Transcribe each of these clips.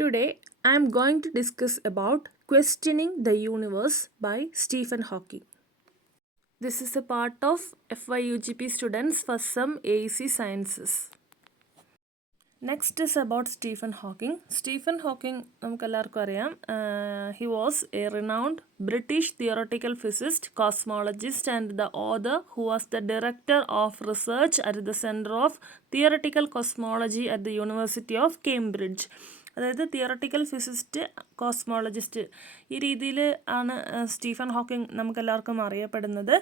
Today, I am going to discuss about Questioning the Universe by Stephen Hawking. This is a part of FYUGP students for some AEC Sciences. Next is about Stephen Hawking. Stephen Hawking, നമുക്കെല്ലാവർക്കും അറിയാം, he was a renowned British theoretical physicist, cosmologist and the author who was the director of research at the Center of Theoretical Cosmology at the University of Cambridge. അതായത് theoretical physicist, കോസ്മോളജിസ്റ്റ്, ഈ രീതിയിൽ ആണ് Stephen Hawking നമുക്കെല്ലാവർക്കും അറിയപ്പെടുന്നത്.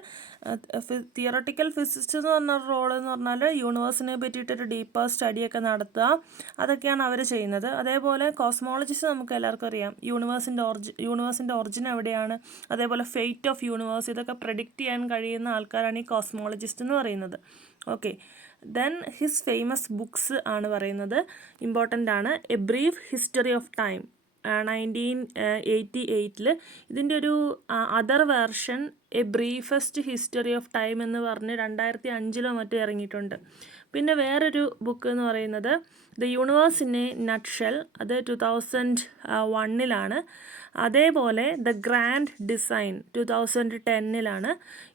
Theoretical physicist എന്ന് പറഞ്ഞ role എന്ന് പറഞ്ഞാൽ യൂണിവേഴ്സിനെ പറ്റിയിട്ടൊരു ഡീപ്പർ സ്റ്റഡിയൊക്കെ നടത്തുക, അതൊക്കെയാണ് അവർ ചെയ്യുന്നത്. അതേപോലെ കോസ്മോളജിസ്റ്റ് നമുക്ക് എല്ലാവർക്കും അറിയാം, യൂണിവേഴ്സിൻ്റെ ഒറിജിൻ എവിടെയാണ്, അതേപോലെ ഫെയ്റ്റ് ഓഫ് യൂണിവേഴ്സ്, ഇതൊക്കെ പ്രെഡിക്റ്റ് ചെയ്യാൻ കഴിയുന്ന ആൾക്കാരാണ് ഈ കോസ്മോളജിസ്റ്റ് എന്ന് പറയുന്നത്. Okay, then his famous books ആണ് പറയുന്നത്, ഇമ്പോർട്ടൻ്റ് ആണ്. A Brief History of Time 1988 ഇതിൻ്റെ ഒരു other version A Briefest History of Time എന്ന് പറഞ്ഞ് 2005 മറ്റും ഇറങ്ങിയിട്ടുണ്ട്. പിന്നെ വേറൊരു ബുക്ക് എന്ന് പറയുന്നത് the universe in A nutshell, അത് 2001 അതേപോലെ ദ ഗ്രാൻഡ് ഡിസൈൻ 2010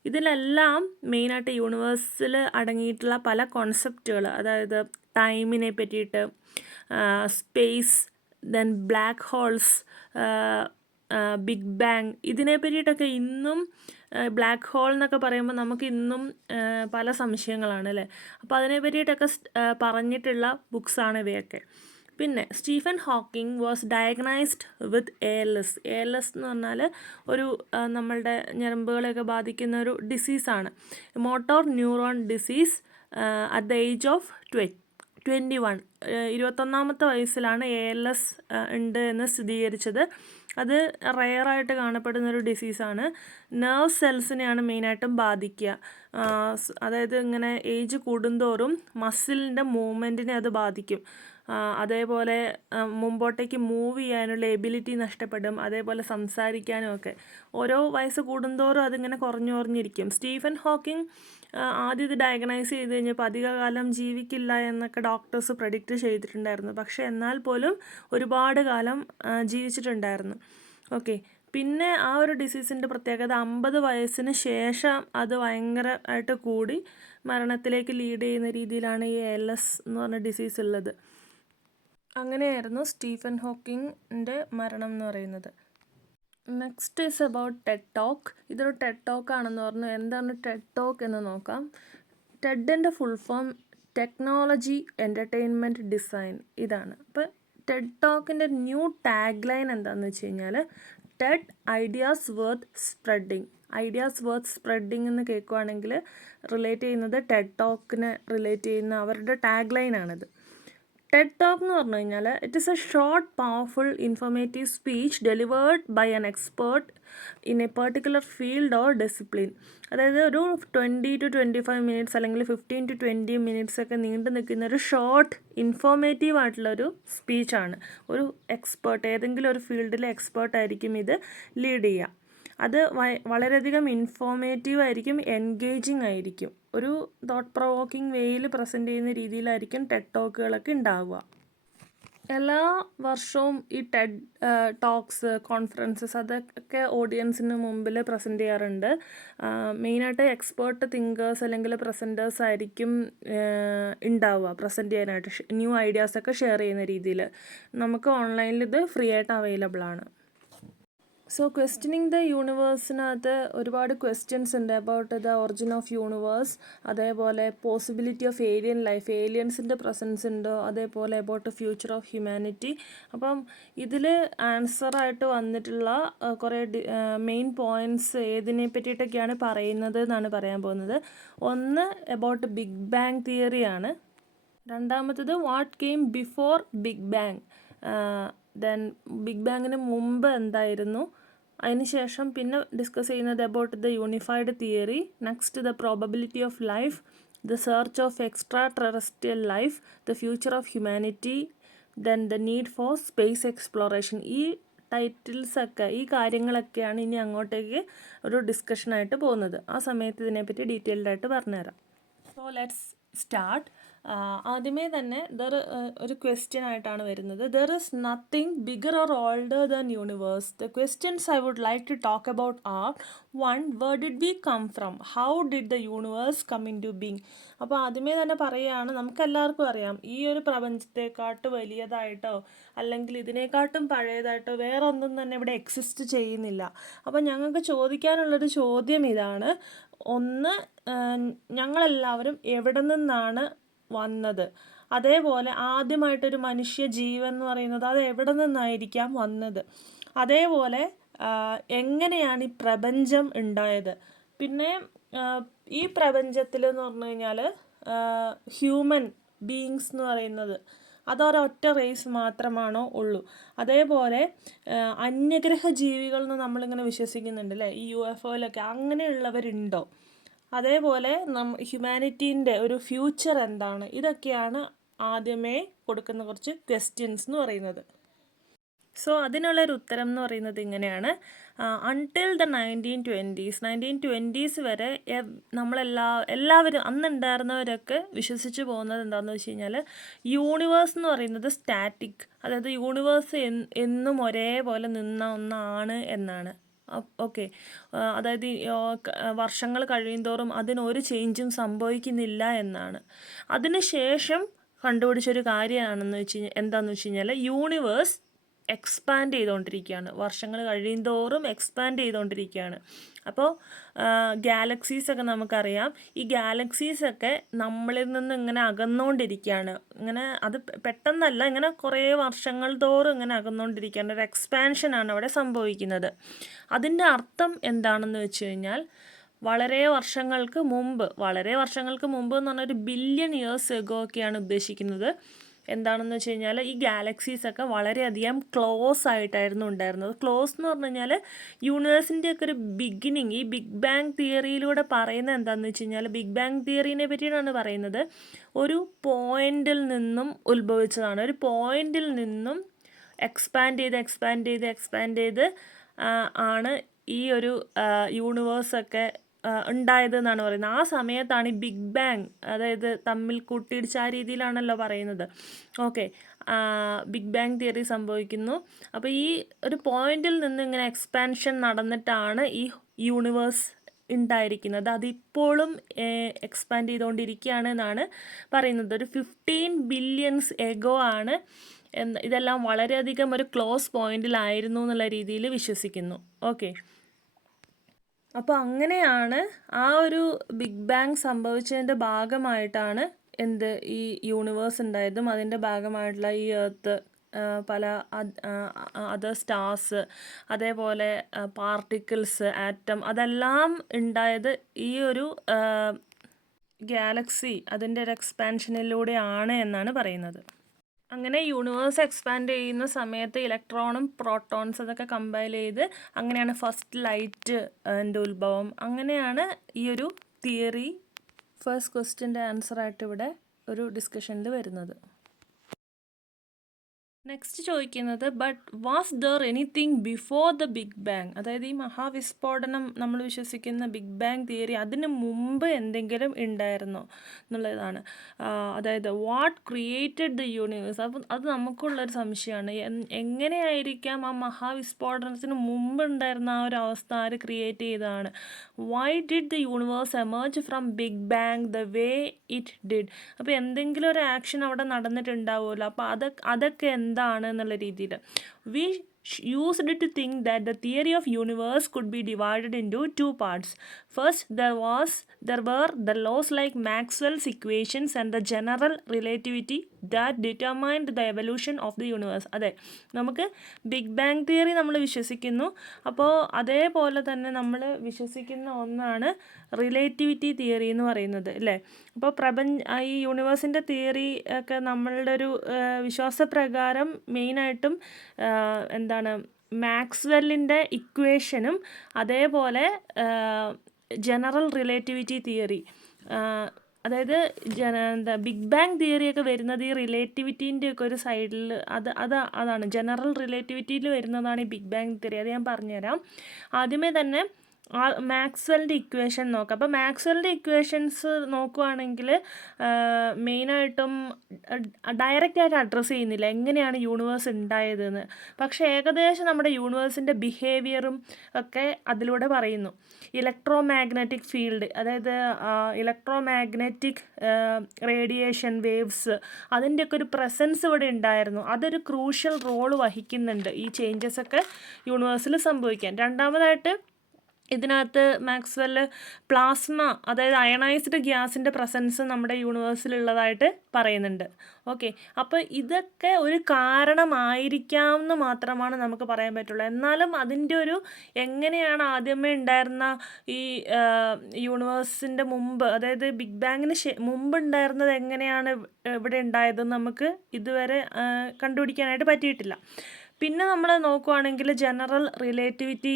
ഇതിലെല്ലാം മെയിനായിട്ട് യൂണിവേഴ്സിൽ അടങ്ങിയിട്ടുള്ള പല കോൺസെപ്റ്റുകൾ, അതായത് ടൈമിനെ പറ്റിയിട്ട്, space, then black holes, big bang, ഇതിനെ പറ്റിയിട്ടൊക്കെ ഇന്നും, ബ്ലാക്ക് ഹോൾ എന്നൊക്കെ പറയുമ്പോൾ നമുക്ക് ഇന്നും പല സംശയങ്ങളാണ് അല്ലേ. അപ്പോൾ അതിനെ പറ്റിയിട്ടൊക്കെ പറഞ്ഞിട്ടുള്ള ബുക്സാണ് ഇവയൊക്കെ. പിന്നെ Stephen Hawking was diagnosed with ALS. ALS എന്ന് പറഞ്ഞാൽ ഒരു നമ്മളുടെ ഞരമ്പുകളെയൊക്കെ ബാധിക്കുന്ന ഒരു ഡിസീസാണ്, motor neuron disease, at the age of 21. 21 വയസ്സിലാണ് ALS ഉണ്ട് എന്ന് സ്ഥിരീകരിച്ചത്. അത് റെയറായിട്ട് കാണപ്പെടുന്നൊരു ഡിസീസാണ്. നെർവ് സെൽസിനെയാണ് മെയിനായിട്ടും ബാധിക്കുക. അതായത് ഇങ്ങനെ ഏജ് കൂടുന്തോറും മസിലിൻ്റെ മൂവ്മെൻറ്റിനെ അത് ബാധിക്കും. അതേപോലെ മുമ്പോട്ടേക്ക് മൂവ് ചെയ്യാനുള്ള എബിലിറ്റി നഷ്ടപ്പെടും, അതേപോലെ സംസാരിക്കാനും ഒക്കെ. ഓരോ വയസ്സ് കൂടുന്തോറും അതിങ്ങനെ കുറഞ്ഞിരിക്കും. സ്റ്റീഫൻ ഹോക്കിംഗ് ആദ്യം ഇത് ഡയഗ്നൈസ് ചെയ്ത് കഴിഞ്ഞപ്പോൾ അധികകാലം ജീവിക്കില്ല എന്നൊക്കെ ഡോക്ടേഴ്സ് പ്രെഡിക്റ്റ് ചെയ്തിട്ടുണ്ടായിരുന്നു. പക്ഷേ എന്നാൽ പോലും ഒരുപാട് കാലം ജീവിച്ചിട്ടുണ്ടായിരുന്നു. ഓക്കെ, പിന്നെ ആ ഒരു ഡിസീസിൻ്റെ പ്രത്യേകത 50 വയസ്സിന് ശേഷം അത് ഭയങ്കരമായിട്ട് കൂടി മരണത്തിലേക്ക് ലീഡ് ചെയ്യുന്ന രീതിയിലാണ് ഈ ALS എന്ന് പറഞ്ഞ ഡിസീസ് ഉള്ളത്. അങ്ങനെയായിരുന്നു സ്റ്റീഫൻ ഹോക്കിങ്ങിൻ്റെ മരണം എന്ന് പറയുന്നത്. Next is about TED talk. ഇതൊരു ടെഡ് ടോക്ക് ആണെന്ന് പറഞ്ഞു. എന്താണ് ടെഡ് ടോക്ക് എന്ന് നോക്കാം. ടെഡിൻ്റെ full form technology entertainment design, ഇതാണ്. അപ്പോൾ ടെഡ് ടോക്കിൻ്റെ ന്യൂ ടാഗ് ലൈൻ എന്താണെന്ന് വെച്ച് കഴിഞ്ഞാൽ TED ideas worth spreading. Ideas worth spreading എന്ന് കേൾക്കുവാണെങ്കിൽ റിലേറ്റ് ചെയ്യുന്നത് ടെഡ് ടോക്കിനെ റിലേറ്റ് ചെയ്യുന്ന അവരുടെ ടാഗ് ലൈനാണിത്. ടെഡ് ടോക്ക് എന്ന് പറഞ്ഞു കഴിഞ്ഞാൽ it is a short powerful informative speech delivered by an expert in A particular field or discipline. അതായത് ഒരു 20 to 25 മിനിറ്റ്സ് അല്ലെങ്കിൽ 15 to 20 മിനിറ്റ്സ് ഒക്കെ നീണ്ടു നിൽക്കുന്ന ഒരു ഷോർട്ട് ഇൻഫോർമേറ്റീവ് ആയിട്ടുള്ളൊരു സ്പീച്ചാണ്. ഒരു എക്സ്പേർട്ട്, ഏതെങ്കിലും ഒരു ഫീൽഡിലെ എക്സ്പേർട്ടായിരിക്കും ഇത് ലീഡ് ചെയ്യുക. അത് വളരെയധികം ഇൻഫോർമേറ്റീവ് ആയിരിക്കും, എൻഗേജിങ് ആയിരിക്കും. ഒരു തോട്ട് പ്രൊവോക്കിംഗ് വേയിൽ പ്രസൻറ്റ് ചെയ്യുന്ന രീതിയിലായിരിക്കും ടെഡ് ടോക്കുകളൊക്കെ ഉണ്ടാവുക. എല്ലാ വർഷവും ഈ ടെഡ് ടോക്സ്, കോൺഫറൻസസ് അതൊക്കെ ഓഡിയൻസിന് മുമ്പിൽ പ്രസൻറ്റ് ചെയ്യാറുണ്ട്. മെയിനായിട്ട് എക്സ്പേർട്ട് തിങ്കേഴ്സ് അല്ലെങ്കിൽ പ്രസൻറ്റേഴ്സ് ആയിരിക്കും ഉണ്ടാവുക പ്രസൻറ്റ് ചെയ്യാനായിട്ട്, ന്യൂ ഐഡിയാസൊക്കെ ഷെയർ ചെയ്യുന്ന രീതിയിൽ. നമുക്ക് ഓൺലൈനിൽ ഇത് ഫ്രീ ആയിട്ട് അവൈലബിൾ ആണ്. സോ ക്വസ്റ്റ്യനിങ് ദ യൂണിവേഴ്സിനകത്ത് ഒരുപാട് ക്വസ്റ്റ്യൻസ് ഉണ്ട് about the origin of universe, അതേപോലെ പോസിബിലിറ്റി ഓഫ് ഏലിയൻ ലൈഫ്, ഏലിയൻസിൻ്റെ പ്രസൻസ് ഉണ്ടോ, അതേപോലെ അബൌട്ട് ഫ്യൂച്ചർ ഓഫ് ഹ്യൂമാനിറ്റി. അപ്പം ഇതിൽ ആൻസറായിട്ട് വന്നിട്ടുള്ള കുറേ മെയിൻ പോയിൻറ്റ്സ് ഏതിനെ പറ്റിയിട്ടൊക്കെയാണ് പറയുന്നത് എന്നാണ് പറയാൻ പോകുന്നത്. ഒന്ന് അബൌട്ട് ബിഗ് ബാങ് തിയറിയാണ്. രണ്ടാമത്തത് what came before big bang, then big ബാങ്ങിന് മുമ്പ് എന്തായിരുന്നു, അതിനുശേഷം പിന്നെ ഡിസ്കസ് ചെയ്യുന്നത് about the unified theory. Next the probability of life, the search of extra terrestrial life, the future of humanity, then the need for space exploration. ഈ ടൈറ്റിൽസൊക്കെ, ഈ കാര്യങ്ങളൊക്കെയാണ് ഇനി അങ്ങോട്ടേക്ക് ഒരു ഡിസ്കഷനായിട്ട് പോകുന്നത്. ആ സമയത്ത് ഇതിനെപ്പറ്റി ഡീറ്റെയിൽഡായിട്ട് പറഞ്ഞുതരാം. So let's start. ആദ്യമേ തന്നെ ഒരു ക്വസ്റ്റ്യൻ ആയിട്ടാണ് വരുന്നത്. There is nothing bigger or older than universe. The questions I would like to talk about are: 1. Where did we come from? How did the universe come into being? അപ്പോൾ ആദ്യമേ തന്നെ പറയുകയാണ്, നമുക്കെല്ലാവർക്കും അറിയാം ഈ ഒരു പ്രപഞ്ചത്തെക്കാട്ട് വലിയതായിട്ടോ അല്ലെങ്കിൽ ഇതിനെക്കാട്ടും പഴയതായിട്ടോ വേറെ ഒന്നും തന്നെ ഇവിടെ എക്സിസ്റ്റ് ചെയ്യുന്നില്ല. അപ്പോൾ ഞങ്ങൾക്ക് ചോദിക്കാനുള്ളൊരു ചോദ്യം ഇതാണ്: ഒന്ന്, ഞങ്ങളെല്ലാവരും എവിടെ നിന്നാണ് വന്നത്? അതേപോലെ ആദ്യമായിട്ടൊരു മനുഷ്യ ജീവൻ എന്ന് പറയുന്നത് അത് എവിടെ നിന്നായിരിക്കാം വന്നത്? അതേപോലെ എങ്ങനെയാണ് ഈ പ്രപഞ്ചം ഉണ്ടായത്? പിന്നെ ഈ പ്രപഞ്ചത്തിൽ എന്ന് പറഞ്ഞു കഴിഞ്ഞാൽ ഹ്യൂമൻ ബീയിങ്സ് എന്ന് പറയുന്നത് അതൊരൊറ്റ റേസ് മാത്രമാണോ ഉള്ളൂ? അതേപോലെ അന്യഗ്രഹ ജീവികൾ എന്ന് നമ്മളിങ്ങനെ വിശ്വസിക്കുന്നുണ്ട് അല്ലേ, ഈ UFOയിലൊക്കെ അങ്ങനെയുള്ളവരുണ്ടോ? അതേപോലെ ഹ്യൂമാനിറ്റീൻ്റെ ഒരു ഫ്യൂച്ചർ എന്താണ്? ഇതൊക്കെയാണ് ആദ്യമേ കൊടുക്കുന്ന കുറച്ച് ക്വസ്റ്റ്യൻസ് എന്ന് പറയുന്നത്. സോ അതിനുള്ളൊരു ഉത്തരം എന്ന് പറയുന്നത് ഇങ്ങനെയാണ്: അൺടിൽ ദ 1920s വരെ എല്ലാവരും അന്നുണ്ടായിരുന്നവരൊക്കെ വിശ്വസിച്ച് പോകുന്നത് എന്താണെന്ന് വെച്ച് കഴിഞ്ഞാൽ യൂണിവേഴ്സ് എന്ന് പറയുന്നത് സ്റ്റാറ്റിക്, അതായത് യൂണിവേഴ്സ് എന്നും ഒരേപോലെ നിന്ന ഒന്നാണ് എന്നാണ്. ഓക്കെ, അതായത് വർഷങ്ങൾ കഴിയുന്തോറും അതിനൊരു ചേഞ്ചും സംഭവിക്കുന്നില്ല എന്നാണ്. അതിനുശേഷം കണ്ടുപിടിച്ചൊരു കാര്യമാണെന്ന് എന്താണെന്ന് വെച്ച് കഴിഞ്ഞാൽ യൂണിവേഴ്സ് എക്സ്പാൻഡ് ചെയ്തുകൊണ്ടിരിക്കുകയാണ്, വർഷങ്ങൾ കഴിയുന്തോറും എക്സ്പാൻഡ് ചെയ്തുകൊണ്ടിരിക്കുകയാണ്. അപ്പോൾ ഗാലക്സീസൊക്കെ നമുക്കറിയാം, ഈ ഗാലക്സീസൊക്കെ നമ്മളിൽ നിന്ന് ഇങ്ങനെ അകന്നുകൊണ്ടിരിക്കുകയാണ്. ഇങ്ങനെ അത് പെട്ടെന്നല്ല, ഇങ്ങനെ കുറേ വർഷങ്ങൾ തോറും ഇങ്ങനെ അകന്നുകൊണ്ടിരിക്കുകയാണ്. ഒരു എക്സ്പാൻഷനാണ് അവിടെ സംഭവിക്കുന്നത്. അതിൻ്റെ അർത്ഥം എന്താണെന്ന് വെച്ച് കഴിഞ്ഞാൽ വളരെ വർഷങ്ങൾക്ക് മുമ്പ് എന്ന് പറഞ്ഞാൽ ഒരു ബില്യൺ ഇയേഴ്സ് എഗോ ഒക്കെയാണ് ഉദ്ദേശിക്കുന്നത്. എന്താണെന്ന് വെച്ച് കഴിഞ്ഞാൽ ഈ ഗാലക്സീസൊക്കെ വളരെയധികം ക്ലോസ് ആയിട്ടായിരുന്നു ഉണ്ടായിരുന്നത്. ക്ലോസ് എന്ന് പറഞ്ഞു കഴിഞ്ഞാൽ യൂണിവേഴ്സിൻ്റെയൊക്കെ ഒരു ബിഗിനിങ് ഈ ബിഗ് ബാങ് തിയറിയിലൂടെ പറയുന്നത് എന്താണെന്ന് വെച്ച് കഴിഞ്ഞാൽ, ബിഗ് ബാങ് തിയറീനെ പറ്റിയിട്ടാണ് പറയുന്നത്, ഒരു പോയിന്റിൽ നിന്നും ഉത്ഭവിച്ചതാണ്. ഒരു പോയിന്റിൽ നിന്നും എക്സ്പാൻഡ് ചെയ്ത് ആണ് ഈ ഒരു യൂണിവേഴ്സൊക്കെ ഉണ്ടായത് എന്നാണ് പറയുന്നത്. ആ സമയത്താണ് ഈ ബിഗ് ബാങ്, അതായത് തമ്മിൽ കൂട്ടിയിടിച്ച ആ രീതിയിലാണല്ലോ പറയുന്നത്. ഓക്കെ, ബിഗ് ബാങ് തിയറി സംഭവിക്കുന്നു. അപ്പോൾ ഈ ഒരു പോയിന്റിൽ നിന്ന് ഇങ്ങനെ എക്സ്പാൻഷൻ നടന്നിട്ടാണ് ഈ യൂണിവേഴ്സ് ഉണ്ടായിരിക്കുന്നത്. അതിപ്പോഴും എക്സ്പാൻഡ് ചെയ്തുകൊണ്ടിരിക്കുകയാണ് എന്നാണ് പറയുന്നത്. ഒരു 15 ബില്യൺസ് എഗോ ആണ് ഇതെല്ലാം വളരെയധികം ഒരു ക്ലോസ് പോയിന്റിലായിരുന്നു എന്നുള്ള രീതിയിൽ വിശ്വസിക്കുന്നു. ഓക്കെ, അപ്പോൾ അങ്ങനെയാണ് ആ ഒരു ബിഗ് ബാങ് സംഭവിച്ചതിൻ്റെ ഭാഗമായിട്ടാണ് ഈ യൂണിവേഴ്സ് ഉണ്ടായതും അതിൻ്റെ ഭാഗമായിട്ടുള്ള ഈ എർത്ത്, പല അതർ സ്റ്റാർസ്, അതേപോലെ പാർട്ടിക്കിൾസ്, ആറ്റം, അതെല്ലാം ഉണ്ടായത് ഈ ഒരു ഗാലക്സി അതിൻ്റെ ഒരു എക്സ്പാൻഷനിലൂടെയാണ് എന്നാണ് പറയുന്നത്. അങ്ങനെ യൂണിവേഴ്സ് എക്സ്പാൻഡ് ചെയ്യുന്ന സമയത്ത് ഇലക്ട്രോണും പ്രോട്ടോൺസ് അതൊക്കെ കമ്പൈൽ ചെയ്ത് അങ്ങനെയാണ് ഫസ്റ്റ് ലൈറ്റ് ഉത്ഭവം. അങ്ങനെയാണ് ഈ ഒരു തിയറി ഫസ്റ്റ് ക്വസ്റ്റ്യൻ്റെ ആൻസറായിട്ട് ഇവിടെ ഒരു ഡിസ്കഷനിൽ വരുന്നത്. നെക്സ്റ്റ് ചോദിക്കുന്നത്, but was there anything before the big bang? അതായത് ഈ മഹാവിസ്ഫോടനം നമ്മൾ വിശ്വസിക്കുന്ന ബിഗ് ബാങ് തിയറി, അതിന് മുമ്പ് എന്തെങ്കിലും ഉണ്ടായിരുന്നോ എന്നുള്ളതാണ്. അതായത് വാട്ട് ക്രിയേറ്റഡ് ദ യൂണിവേഴ്സ്? അപ്പം അത് നമുക്കുള്ളൊരു സംശയമാണ്. എങ്ങനെയായിരിക്കാം ആ മഹാവിസ്ഫോടനത്തിന് മുമ്പ് ഉണ്ടായിരുന്ന ആ ഒരു അവസ്ഥ ആര് ക്രിയേറ്റ് ചെയ്തതാണ്? Why did the universe emerge from big bang the way it did? അപ്പോൾ എന്തെങ്കിലും ഒരു ആക്ഷൻ അവിടെ നടന്നിട്ടുണ്ടാവുമല്ലോ. അപ്പോൾ അതൊക്കെ എന്താണ് എന്നുള്ള രീതിയിൽ V used to think that the theory of universe could be divided into two parts. First, there were the laws like Maxwell's equations and the general relativity that determined the evolution of the universe. അതെ, നമുക്ക് big bang theory നമ്മൾ വിശ്വസിക്കുന്നു. അപ്പോൾ അതേപോലെ തന്നെ നമ്മൾ വിശ്വസിക്കുന്ന ഒന്നാണ് റിലേറ്റിവിറ്റി തിയറി എന്ന് പറയുന്നത് അല്ലേ. അപ്പോൾ ഈ യൂണിവേഴ്സിൻ്റെ തിയറി ഒക്കെ നമ്മളുടെ ഒരു വിശ്വാസപ്രകാരം മെയിനായിട്ടും മാക്സ്വെല്ലിൻ്റെ ഇക്വേഷനും അതേപോലെ ജനറൽ റിലേറ്റിവിറ്റി തിയറി, അതായത് ബിഗ് ബാങ് തിയറിയൊക്കെ വരുന്നത് ഈ റിലേറ്റിവിറ്റീൻ്റെ ഒക്കെ ഒരു സൈഡിൽ അതാണ് ജനറൽ റിലേറ്റിവിറ്റിയിൽ വരുന്നതാണ് ഈ ബിഗ് ബാങ് തിയറി. അത് ഞാൻ പറഞ്ഞുതരാം. ആദ്യമേ തന്നെ മാക്സ്വെല്ലിൻ്റെ ഇക്വേഷൻ നോക്കാം. അപ്പോൾ മാക്സ്വെല്ലിൻ്റെ ഇക്വേഷൻസ് നോക്കുവാണെങ്കിൽ മെയിനായിട്ടും ഡയറക്റ്റായിട്ട് അഡ്രസ്സ് ചെയ്യുന്നില്ല എങ്ങനെയാണ് യൂണിവേഴ്സ് ഉണ്ടായതെന്ന്. പക്ഷേ ഏകദേശം നമ്മുടെ യൂണിവേഴ്സിൻ്റെ ബിഹേവിയറും ഒക്കെ അതിലൂടെ പറയുന്നു. ഇലക്ട്രോ മാഗ്നറ്റിക് ഫീൽഡ്, അതായത് ഇലക്ട്രോ മാഗ്നറ്റിക് റേഡിയേഷൻ വേവ്സ്, അതിൻ്റെയൊക്കെ ഒരു പ്രസൻസ് ഇവിടെ ഉണ്ടായിരുന്നു. അതൊരു ക്രൂഷ്യൽ റോള് വഹിക്കുന്നുണ്ട് ഈ ചേഞ്ചസ് ഒക്കെ യൂണിവേഴ്സിൽ സംഭവിക്കാൻ. രണ്ടാമതായിട്ട് ഇതിനകത്ത് മാക്സ്വെല്ല് പ്ലാസ്മ, അതായത് അയണൈസ്ഡ് ഗ്യാസിൻ്റെ പ്രസൻസ് നമ്മുടെ യൂണിവേഴ്സിലുള്ളതായിട്ട് പറയുന്നുണ്ട്. ഓക്കെ, അപ്പോൾ ഇതൊക്കെ ഒരു കാരണമായിരിക്കാമെന്ന് മാത്രമാണ് നമുക്ക് പറയാൻ പറ്റുള്ളൂ. എന്നാലും അതിൻ്റെ ഒരു എങ്ങനെയാണ് ആദ്യമേ ഉണ്ടായിരുന്ന ഈ യൂണിവേഴ്സിൻ്റെ മുമ്പ്, അതായത് ബിഗ് ബാങ്ങിന് മുമ്പ് ഉണ്ടായിരുന്നത് എങ്ങനെയാണ് ഇവിടെ ഉണ്ടായതെന്ന് നമുക്ക് ഇതുവരെ കണ്ടുപിടിക്കാനായിട്ട് പറ്റിയിട്ടില്ല. പിന്നെ നമ്മൾ നോക്കുവാണെങ്കിൽ ജനറൽ റിലേറ്റിവിറ്റി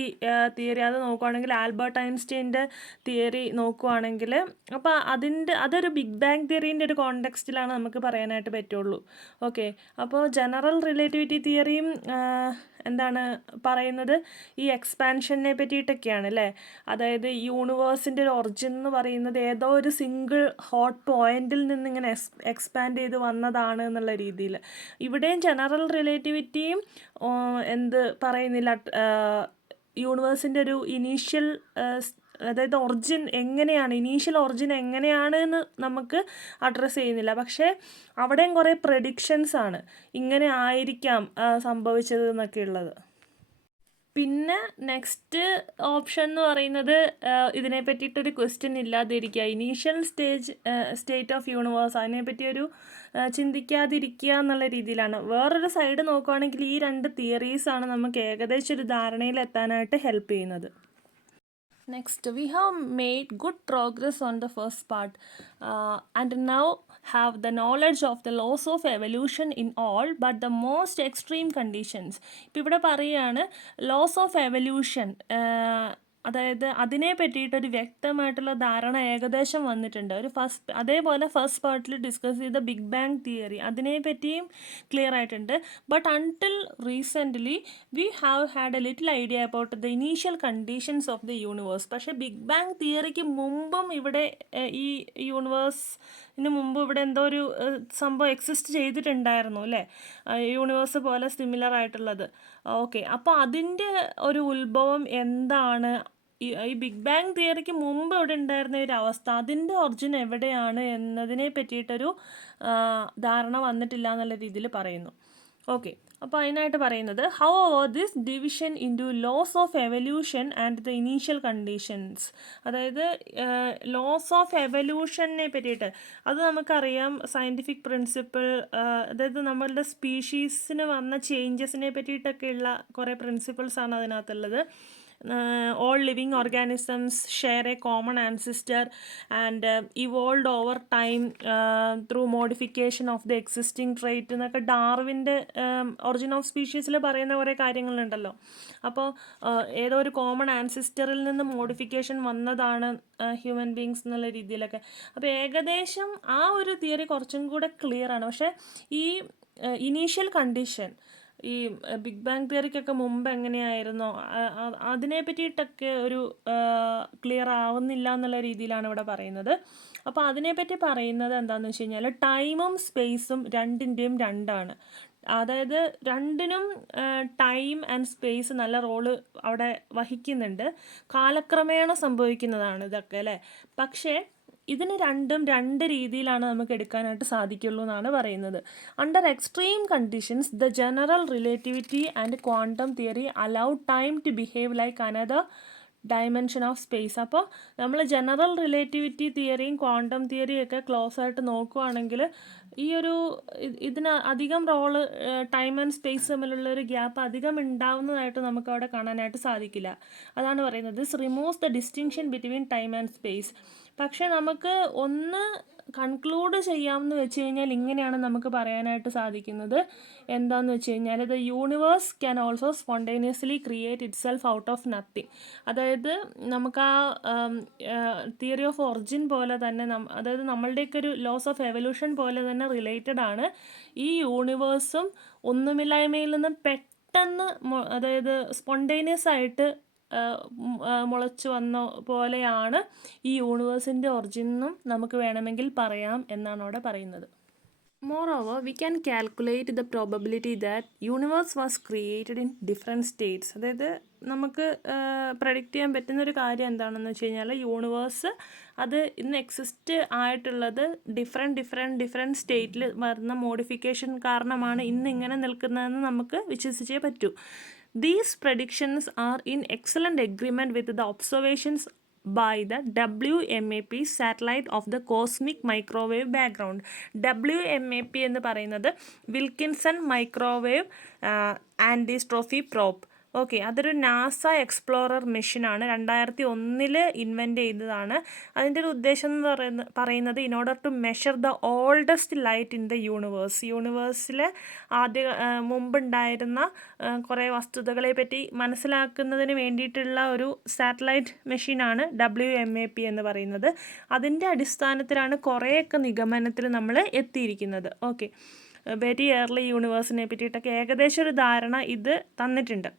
തിയറി, അത് നോക്കുവാണെങ്കിൽ ആൽബർട്ട് ഐൻസ്റ്റൈൻ്റെ തിയറി നോക്കുവാണെങ്കിൽ, അപ്പോൾ അതൊരു ബിഗ് ബാങ് തിയറീൻ്റെ ഒരു കോണ്ടെക്സ്റ്റിലാണ് നമുക്ക് പറയാനായിട്ട് പറ്റുള്ളൂ. ഓക്കെ, അപ്പോൾ ജനറൽ റിലേറ്റിവിറ്റി തിയറിയും എന്താണ് പറയുന്നത്, ഈ എക്സ്പാൻഷനെ പറ്റിയിട്ടൊക്കെയാണ് അല്ലേ. അതായത് യൂണിവേഴ്സിൻ്റെ ഒരു ഒറിജിൻ എന്ന് പറയുന്നത് ഏതോ ഒരു സിംഗിൾ ഹോട്ട് പോയിന്റിൽ നിന്ന് ഇങ്ങനെ എക്സ്പാൻഡ് ചെയ്ത് വന്നതാണ് എന്നുള്ള രീതിയിൽ. ഇവിടെയും ജനറൽ റിലേറ്റിവിറ്റിയും എന്ത് പറയുന്നില്ല, യൂണിവേഴ്സിൻ്റെ ഒരു ഇനീഷ്യൽ, അതായത് ഒറിജിൻ എങ്ങനെയാണ്, ഇനീഷ്യൽ ഒറിജിൻ എങ്ങനെയാണ് എന്ന് നമുക്ക് അഡ്രസ്സ് ചെയ്യുന്നില്ല. പക്ഷേ അവിടെയും കുറേ പ്രഡിക്ഷൻസ് ആണ് ഇങ്ങനെ ആയിരിക്കാം സംഭവിച്ചത് എന്നൊക്കെ ഉള്ളത്. പിന്നെ നെക്സ്റ്റ് ഓപ്ഷൻ എന്ന് പറയുന്നത് ഇതിനെ പറ്റിയിട്ടൊരു ക്വസ്റ്റ്യൻ ഇല്ലാതിരിക്കുക, ഇനീഷ്യൽ സ്റ്റേറ്റ് ഓഫ് യൂണിവേഴ്സ്, അതിനെപ്പറ്റിയൊരു ചിന്തിക്കാതിരിക്കുക എന്നുള്ള രീതിയിലാണ്. വേറൊരു സൈഡ് നോക്കുകയാണെങ്കിൽ ഈ രണ്ട് തിയറീസാണ് നമുക്ക് ഏകദേശം ഒരു ധാരണയിലെത്താനായിട്ട് ഹെൽപ്പ് ചെയ്യുന്നത്. Next, we have made good progress on the first part and now have the knowledge of the laws of evolution in all but the most extreme conditions. ഇപ്പോൾ ഇവിടെ പറയുകയാണ് ലോസ് ഓഫ് എവല്യൂഷൻ, അതായത് അതിനെ പറ്റിയിട്ടൊരു വ്യക്തമായിട്ടുള്ള ധാരണ ഏകദേശം വന്നിട്ടുണ്ട്. അതേപോലെ ഫസ്റ്റ് പാർട്ടിൽ ഡിസ്കസ് ചെയ്ത ബിഗ് ബാങ് തിയറി, അതിനെ പറ്റിയും ക്ലിയർ ആയിട്ടുണ്ട്. But until recently we have had A little idea about the initial conditions of the universe. പക്ഷേ ബിഗ് ബാങ് തിയറിക്ക് മുമ്പും ഇവിടെ ഈ യൂണിവേഴ്സിന് മുമ്പ് ഇവിടെ എന്തോ ഒരു സംഭവം എക്സിസ്റ്റ് ചെയ്തിട്ടുണ്ടായിരുന്നു അല്ലേ, യൂണിവേഴ്സ് പോലെ സിമിലർ ആയിട്ടുള്ളത്. ഓക്കെ, അപ്പോൾ അതിൻ്റെ ഒരു ഉത്ഭവം എന്താണ്, ഈ ബിഗ് ബാങ് തിയറിക്ക് മുമ്പ് ഇവിടെ ഉണ്ടായിരുന്ന ഒരു അവസ്ഥ, അതിൻ്റെ ഒറിജിൻ എവിടെയാണ് എന്നതിനെ പറ്റിയിട്ടൊരു ധാരണ വന്നിട്ടില്ല എന്നുള്ള രീതിയിൽ പറയുന്നു. ഓക്കെ, അപ്പോൾ അതിനായിട്ട് പറയുന്നത് however this division into laws of evolution and the initial conditions, അതായത് ലോസ് ഓഫ് എവല്യൂഷനെ പറ്റിയിട്ട് അത് നമുക്കറിയാം, സയൻറ്റിഫിക് പ്രിൻസിപ്പിൾ, അതായത് നമ്മളുടെ സ്പീഷീസിന് വന്ന ചേഞ്ചസിനെ പറ്റിയിട്ടൊക്കെയുള്ള കുറേ പ്രിൻസിപ്പിൾസാണ് അതിനകത്തുള്ളത്. all living organisms share a common ancestor and evolved over time through modification of the existing trait എന്നൊക്കെ ഡാർവിൻ്റെ ഒറിജിൻ ഓഫ് സ്പീഷീസിൽ പറയുന്ന കുറേ കാര്യങ്ങളുണ്ടല്ലോ. അപ്പോൾ ഏതോ ഒരു കോമൺ ആൻസിസ്റ്ററിൽ നിന്ന് മോഡിഫിക്കേഷൻ വന്നതാണ് ഹ്യൂമൻ ബീങ്സ് എന്നുള്ള രീതിയിലൊക്കെ. അപ്പോൾ ഏകദേശം ആ ഒരു തിയറി കുറച്ചും കൂടെ ക്ലിയർ ആണ്. പക്ഷേ ഈ ഇനീഷ്യൽ കണ്ടീഷൻ, ഈ ബിഗ് ബാങ് തിയറിക്കൊക്കെ മുമ്പ് എങ്ങനെയായിരുന്നോ അതിനെ പറ്റിയിട്ടൊക്കെ ഒരു ക്ലിയർ ആവുന്നില്ല എന്നുള്ള രീതിയിലാണ് ഇവിടെ പറയുന്നത്. അപ്പോൾ അതിനെപ്പറ്റി പറയുന്നത് എന്താണെന്ന് വെച്ച് കഴിഞ്ഞാൽ ടൈമും സ്പേസും രണ്ടിൻ്റെയും രണ്ടാണ്. അതായത് രണ്ടിനും ടൈം ആൻഡ് സ്പേസ് നല്ല റോള് അവിടെ വഹിക്കുന്നുണ്ട്. കാലക്രമേണ സംഭവിക്കുന്നതാണ് ഇതൊക്കെ അല്ലേ. പക്ഷേ ഇതിന് രണ്ടും രണ്ട് രീതിയിലാണ് നമുക്ക് എടുക്കാനായിട്ട് സാധിക്കുള്ളൂ എന്നാണ് പറയുന്നത്. Under extreme conditions the general relativity and quantum theory allow time to behave like another dimension of space. അപ്പോൾ നമ്മൾ ജനറൽ റിലേറ്റിവിറ്റി തിയറിയും ക്വാണ്ടം തിയറിയും ഒക്കെ ക്ലോസ് ആയിട്ട് നോക്കുവാണെങ്കിൽ ഈ ഒരു ഇതിന് അധികം റോള് ടൈം ആൻഡ് സ്പേസ് തമ്മിലുള്ള ഒരു ഗ്യാപ്പ് അധികം ഉണ്ടാവുന്നതായിട്ട് നമുക്ക് അവിടെ കാണാനായിട്ട് സാധിക്കില്ല. അതാണ് പറയുന്നത് this removes the distinction between time and space. പക്ഷേ നമുക്ക് ഒന്ന് കൺക്ലൂഡ് ചെയ്യാമെന്ന് വെച്ച് കഴിഞ്ഞാൽ ഇങ്ങനെയാണ് നമുക്ക് പറയാനായിട്ട് സാധിക്കുന്നത്. എന്താണെന്ന് വെച്ച് കഴിഞ്ഞാൽ the universe can also spontaneously create it self out of nothing. അതായത് നമുക്ക് ആ തിയറി ഓഫ് ഒറിജിൻ പോലെ തന്നെ അതായത് നമ്മളുടെയൊക്കെ ഒരു ലോസ് ഓഫ് എവല്യൂഷൻ പോലെ തന്നെ റിലേറ്റഡ് ആണ് ഈ യൂണിവേഴ്സും ഒന്നുമില്ലായ്മയിൽ നിന്ന് പെട്ടെന്ന് അതായത് സ്പോണ്ടേനിയസ് ആയിട്ട് മുളച്ചു വന്ന പോലെയാണ് ഈ യൂണിവേഴ്സിൻ്റെ ഒറിജിൻ എന്നും നമുക്ക് വേണമെങ്കിൽ പറയാം എന്നാണ് അവിടെ പറയുന്നത്. Moreover, we can calculate the probability that universe was created in different states. അതായത് നമുക്ക് പ്രഡിക്റ്റ് ചെയ്യാൻ പറ്റുന്ന ഒരു കാര്യം എന്താണെന്ന് വെച്ച് കഴിഞ്ഞാൽ യൂണിവേഴ്സ് അത് ഇന്ന് എക്സിസ്റ്റ് ആയിട്ടുള്ളത് ഡിഫറെൻറ്റ് സ്റ്റേറ്റിൽ വരുന്ന മോഡിഫിക്കേഷൻ കാരണമാണ് ഇന്ന് ഇങ്ങനെ നിൽക്കുന്നതെന്ന് നമുക്ക് വിശ്വസിച്ചേ പറ്റൂ. These predictions are in excellent agreement with the observations by the WMAP satellite of the cosmic microwave background. WMAP എന്ന് പറയുന്നത് Wilkinson microwave anisotropy probe. Okay, അതൊരു നാസ എക്സ്പ്ലോറർ മിഷനാണ്. 2001 ഇൻവെൻറ്റ് ചെയ്തതാണ്. അതിൻ്റെ ഒരു ഉദ്ദേശം എന്ന് പറയുന്നത് in order to measure the oldest light in the യൂണിവേഴ്സിൽ മുമ്പുണ്ടായിരുന്ന കുറേ വസ്തുതകളെ പറ്റി മനസ്സിലാക്കുന്നതിന് വേണ്ടിയിട്ടുള്ള ഒരു സാറ്റലൈറ്റ് മെഷീനാണ് WMAP എന്ന് പറയുന്നത്. അതിൻ്റെ അടിസ്ഥാനത്തിലാണ് കുറേയൊക്കെ നിഗമനത്തിൽ നമ്മൾ എത്തിയിരിക്കുന്നത്. ഓക്കെ, വെരി ഏർലി യൂണിവേഴ്സിനെ പറ്റിയിട്ടൊക്കെ ഏകദേശം ഒരു ധാരണ ഇത് തന്നിട്ടുണ്ട്.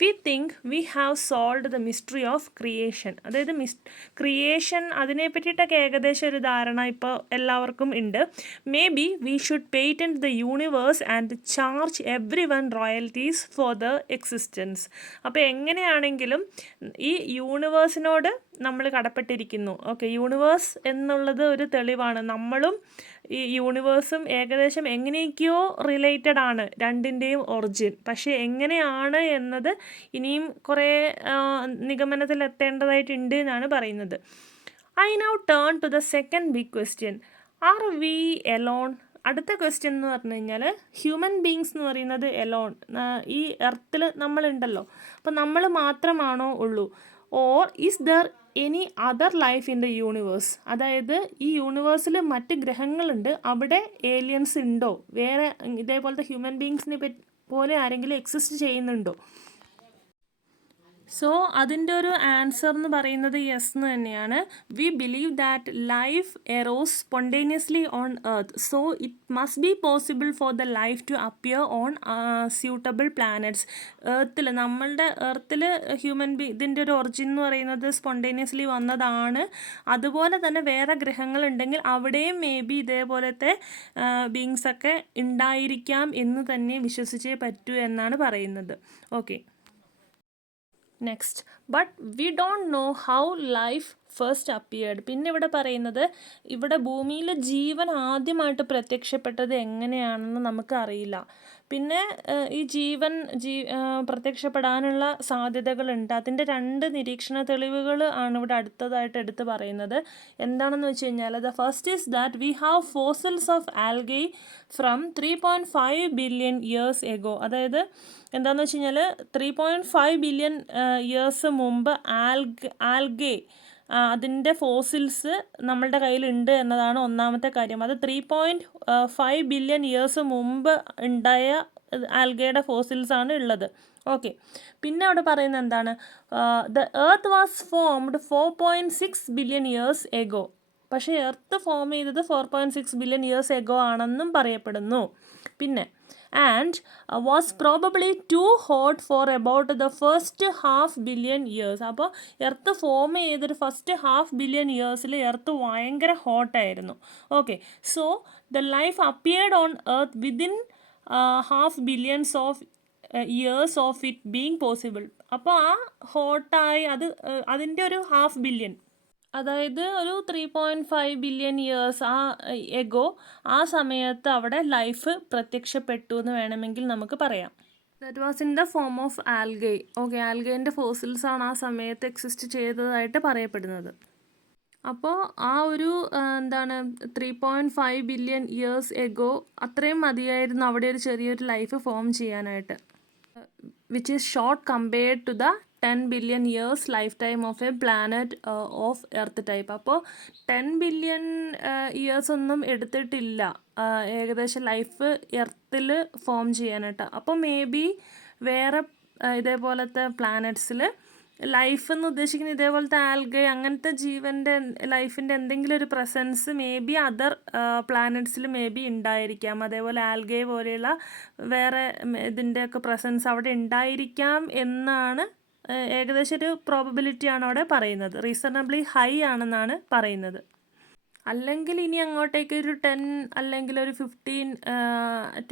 We think we have solved the mystery of creation. അതായത് ക്രിയേഷൻ അതിനെ പറ്റിയിട്ടൊക്കെ ഏകദേശം ഒരു ധാരണ ഇപ്പോൾ എല്ലാവർക്കും ഉണ്ട്. May be we should patent the universe and charge every one royalties for the existence. അപ്പോൾ എങ്ങനെയാണെങ്കിലും ഈ യൂണിവേഴ്സിനോട് നമ്മൾ കടപ്പെട്ടിരിക്കുന്നു. ഓക്കെ, യൂണിവേഴ്സ് എന്നുള്ളത് ഒരു തെളിവാണ്. നമ്മളും ഈ യൂണിവേഴ്സും ഏകദേശം എങ്ങനെയൊക്കെയോ റിലേറ്റഡ് ആണ്, രണ്ടിൻ്റെയും ഒറിജിൻ. പക്ഷേ എങ്ങനെയാണ് എന്നത് ഇനിയും കുറേ നിഗമനത്തിലെത്തേണ്ടതായിട്ടുണ്ട് എന്നാണ് പറയുന്നത്. I now turn to the second big question, are we alone? അടുത്ത ക്വസ്റ്റ്യൻ എന്ന് പറഞ്ഞു കഴിഞ്ഞാൽ ഹ്യൂമൻ ബീങ്സ് എന്ന് പറയുന്നത് എലോൺ, ഈ എർത്തിൽ നമ്മളുണ്ടല്ലോ, അപ്പോൾ നമ്മൾ മാത്രമാണോ ഉള്ളൂ? Or is there any other life in the universe? അതായത് ഈ യൂണിവേഴ്സിൽ മറ്റ് ഗ്രഹങ്ങളുണ്ട്, അവിടെ ഏലിയൻസ് ഉണ്ടോ? വേറെ ഇതേപോലത്തെ ഹ്യൂമൻ ബീങ്സിനെ പോലെ ആരെങ്കിലും എക്സിസ്റ്റ് ചെയ്യുന്നുണ്ടോ? സോ അതിൻ്റെ ഒരു ആൻസർ എന്ന് പറയുന്നത് യെസ് എന്ന് തന്നെയാണ്. We believe that life arose spontaneously on earth, so it must be possible for the life to appear on suitable planets. നമ്മളുടെ എർത്തിൽ ഇതിൻ്റെ ഒരു ഒറിജിൻ എന്ന് പറയുന്നത് സ്പോണ്ടേനിയസ്ലി വന്നതാണ്. അതുപോലെ തന്നെ വേറെ ഗ്രഹങ്ങളുണ്ടെങ്കിൽ അവിടെയും മേ ബി ഇതേപോലത്തെ ബീങ്സൊക്കെ ഉണ്ടായിരിക്കാം എന്ന് തന്നെ വിശ്വസിച്ചേ പറ്റൂ എന്നാണ് പറയുന്നത്. Okay, next, but we don't know how life first appeared. പിന്നെ ഇവിടെ പറയുന്നത് ഇവിടെ ഭൂമിയിൽ ജീവൻ ആദ്യമായിട്ട് പ്രത്യക്ഷപ്പെട്ടത് എങ്ങനെയാണെന്ന് നമുക്കറിയില്ല. പിന്നെ ഈ ജീവൻ പ്രത്യക്ഷപ്പെടാനുള്ള സാധ്യതകളുണ്ട്. അതിൻ്റെ 2 നിരീക്ഷണ തെളിവുകൾ ആണ് ഇവിടെ അടുത്തതായിട്ട് എടുത്ത് പറയുന്നത്. എന്താണെന്ന് വെച്ച് കഴിഞ്ഞാൽ the first is that we have fossils of algae from 3.5 billion years ago. അതായത് എന്താണെന്ന് വെച്ച് കഴിഞ്ഞാൽ 3.5 ബില്യൺ ഇയേഴ്സ് മുമ്പ് ആൽഗേ അതിൻ്റെ ഫോസിൽസ് നമ്മളുടെ കയ്യിലുണ്ട് എന്നതാണ് ഒന്നാമത്തെ കാര്യം. അത് 3.5 ബില്യൺ ഇയേഴ്സ് മുമ്പ് ഉണ്ടായ ആൽഗയുടെ ഫോസിൽസാണ് ഉള്ളത്. ഓക്കെ, പിന്നെ അവിടെ പറയുന്നത് എന്താണ്? The earth was formed 4.6 billion years ago. പക്ഷേ എർത്ത് ഫോം ചെയ്തത് 4.6 ബില്യൺ ഇയേഴ്സ് എഗോ ആണെന്നും പറയപ്പെടുന്നു. പിന്നെ and was probably too hot for about the first 1/2 billion years. അപ്പോൾ എർത്ത് ഫോം ചെയ്തൊരു ഫസ്റ്റ് 1/2 ബില്യൺ ഇയേഴ്സിൽ എർത്ത് ഭയങ്കര ഹോട്ടായിരുന്നു. Okay, so the life appeared on earth within 1/2 billions of years of it being possible. അപ്പോൾ ആ ഹോട്ടായി അതിൻ്റെ ഒരു 1/2 billion, അതായത് ഒരു 3.5 ബില്യൺ ഇയേഴ്സ് എഗോ ആ സമയത്ത് അവിടെ ലൈഫ് പ്രത്യക്ഷപ്പെട്ടു എന്ന് വേണമെങ്കിൽ നമുക്ക് പറയാം. That was in the form of algae. Okay, ആൽഗൈൻ്റെ ഫോസിൽസാണ് ആ സമയത്ത് എക്സിസ്റ്റ് ചെയ്തതായിട്ട് പറയപ്പെടുന്നത്. അപ്പോൾ ആ ഒരു 3.5 ബില്യൺ ഇയേഴ്സ് എഗോ അത്രയും മതിയായിരുന്നു അവിടെ ഒരു ചെറിയൊരു ലൈഫ് ഫോം ചെയ്യാനായിട്ട്, which is short compared to the 10 billion years lifetime of a planet of earth type. അപ്പോൾ 10 ബില്യൺ ഇയേഴ്സ് ഒന്നും എടുത്തിട്ടില്ല ഏകദേശം ലൈഫ് എർത്തിൽ ഫോം ചെയ്യാനായിട്ട്. അപ്പോൾ മേ ബി വേറെ ഇതേപോലത്തെ പ്ലാനറ്റ്സിൽ ലൈഫ് എന്ന് ഉദ്ദേശിക്കുന്നത് ഇതേപോലത്തെ ആൽഗൈ അങ്ങനത്തെ ലൈഫിൻ്റെ എന്തെങ്കിലും ഒരു പ്രസൻസ് മേ ബി അതർ പ്ലാനറ്റ്സിൽ മേ ബി ഉണ്ടായിരിക്കാം. അതേപോലെ ആൽഗൈ പോലെയുള്ള വേറെ ഇതിൻ്റെയൊക്കെ പ്രസൻസ് അവിടെ ഉണ്ടായിരിക്കാം എന്നാണ് ഏകദേശം ഒരു പ്രോബബിലിറ്റിയാണ് അവിടെ പറയുന്നത്. റീസണബിളി ഹൈ ആണെന്നാണ് പറയുന്നത്. അല്ലെങ്കിൽ ഇനി അങ്ങോട്ടേക്ക് ഒരു 10 അല്ലെങ്കിൽ ഒരു 15